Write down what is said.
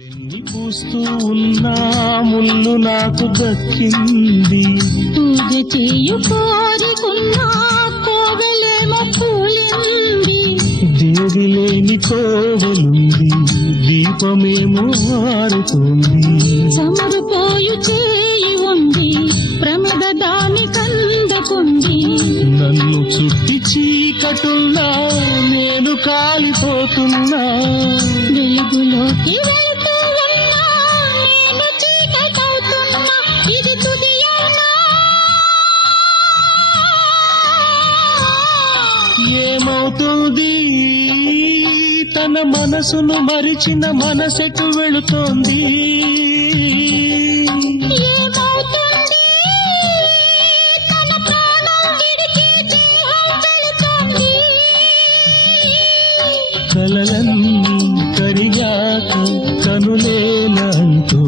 పూస్తూ ఉన్నా ముళ్ళు నాకు దక్కింది. పూజ చేయు కోరికున్నా కోవెలేమో కూలింది. దేవి లేని కోవలుంది, దీపమేమో ఆరుతోంది. సమరుపోయు చేయి ఉంది, ప్రమిద దాని కందకుంది. నన్ను చుట్టి చీకటున్నా నేను కాలిపోతున్నా. వెలుగులోకి వెళ్తూ ఉన్నా నేను చీకటవుతున్నా. ఇది తుదియేనా? ఏమవుతుంది? తన మనసును మరిచిన మనసెటు వెళుతోంది. ఏమవుతుంది? తన ప్రాణం విడిచి దేహం వెళుతోంది. కలలన్నీ కరిగాక కనులేనంటూ